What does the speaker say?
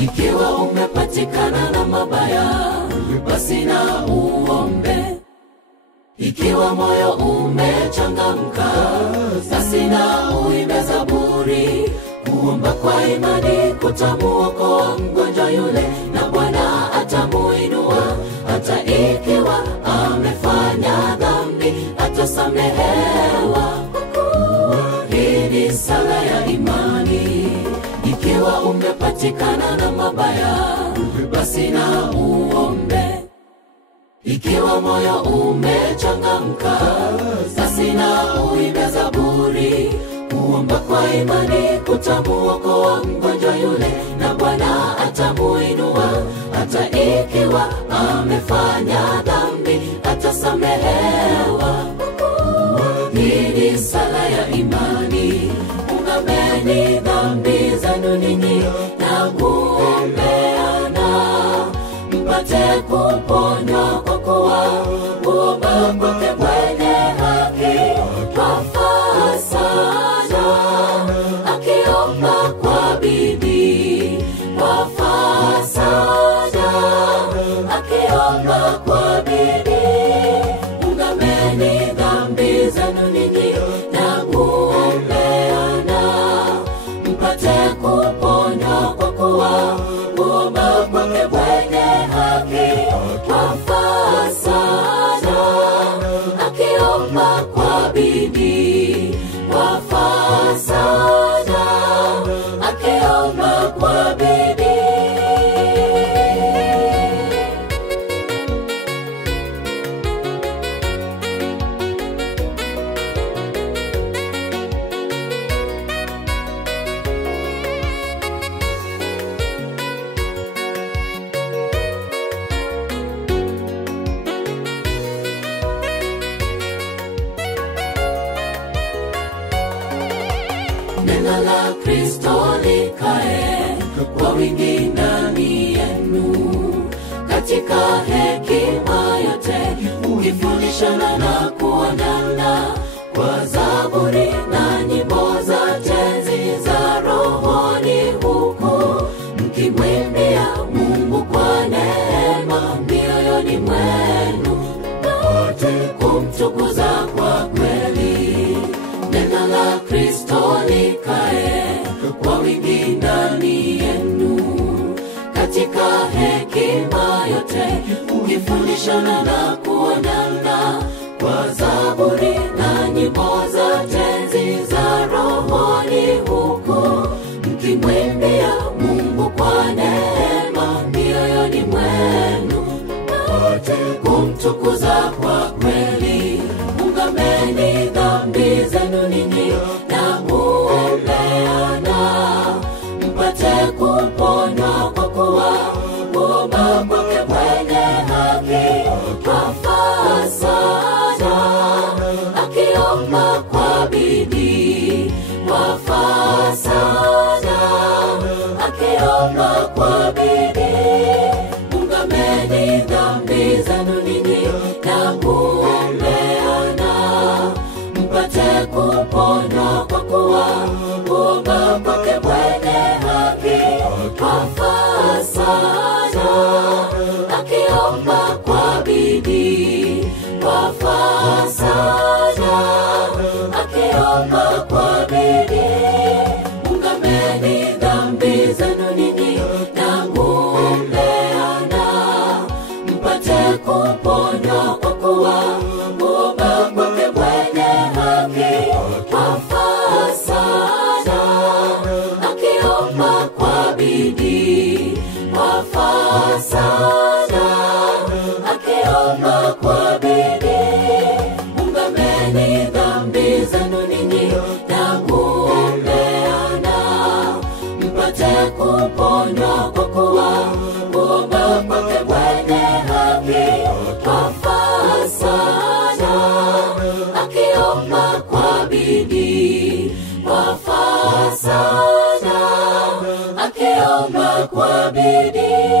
Ikiwa umepatikana na mabaya, basi na uombe. Ikiwa moyo umechangamka, basi na uimbe zaburi. Kuomba kwa imani kutamuokoa mgonjwa yule, na Bwana atamuinua. Hata ikiwa amefanya dhambi, atasamehewa. Hii ni sala ya imani. Ikiwa umepatikana na mabaya, basi na uombe. Ikiwa moyo umechangamka, basi na uimbe zaburi. Kuomba kwa imani kutamuokoa mgonjwa yule, na Bwana atamuinua. Hata ikiwa amefanya dhambi, atasamehewa. Hii ni sala ya imani. Ungameni dhambi zenu ninyi na kuombeana, mpate kuponywa, kwa kuwa kuomba kwake mwenye haki kwafaa sana. Akiomba kwa bidii kwafaa sana. Akiomba kwa bidii. Ungameni dhambi zenu ninyi na kuombeana, mpate kuponywa, kwa kuwa kuomba kwake mwenye haki kwafaa sana. Akiomba kwa bidii kwafaa sana. Akiomba kwa bidii. Neno la Kristo likae kwa wingi ndani yenu, katika hekima yote, mkifundishana na kuonana kwa zaburi na nyimbo za tenzi za rohoni, huku mkimwimbia Mungu kwa neema mioyoni mwenu, mpate kumtukuza kwa kweli. Neno la Kristo likae kwa wingi ndani yenu, katika hekima yote, mkifundishana na kuonana kwa zaburi na nyimbo za tenzi za rohoni, huku mkimwimbia Mungu kwa neema mioyoni mwenu, mpate kumtukuza kwa kweli. Ungameni dhambi zenu ninyi na kuombeana, mpate kuponywa, kwa kuwa kuomba kwake mwenye haki kwafaa sana. Akiomba kwa bidii kwafaa sana. Akiomba kwa bidii. Ungameni dhambi zenu ninyi na kuombeana, mpate kuponywa, kwa kuwa kuomba kwake mwenye haki kwafaa sana. Akiomba kwa bidii kwafaa sana. Akiomba kwa bidii. Ungameni dhambi zenu ninyi na kuombeana, mpate kuponywa, kwa kuwa kuomba kwake mwenye haki kwafaa sana. Akiomba kwa bidii kwafaa sana. Akiomba kwa bidii. Ungameni dhambi zenu ninyi na kuombeana, mpate kuponywa, kwa kuwa kuomba kwake mwenye haki kwafaa sana. Akiomba kwa bidii kwafaa sana. Akiomba kwa bidii.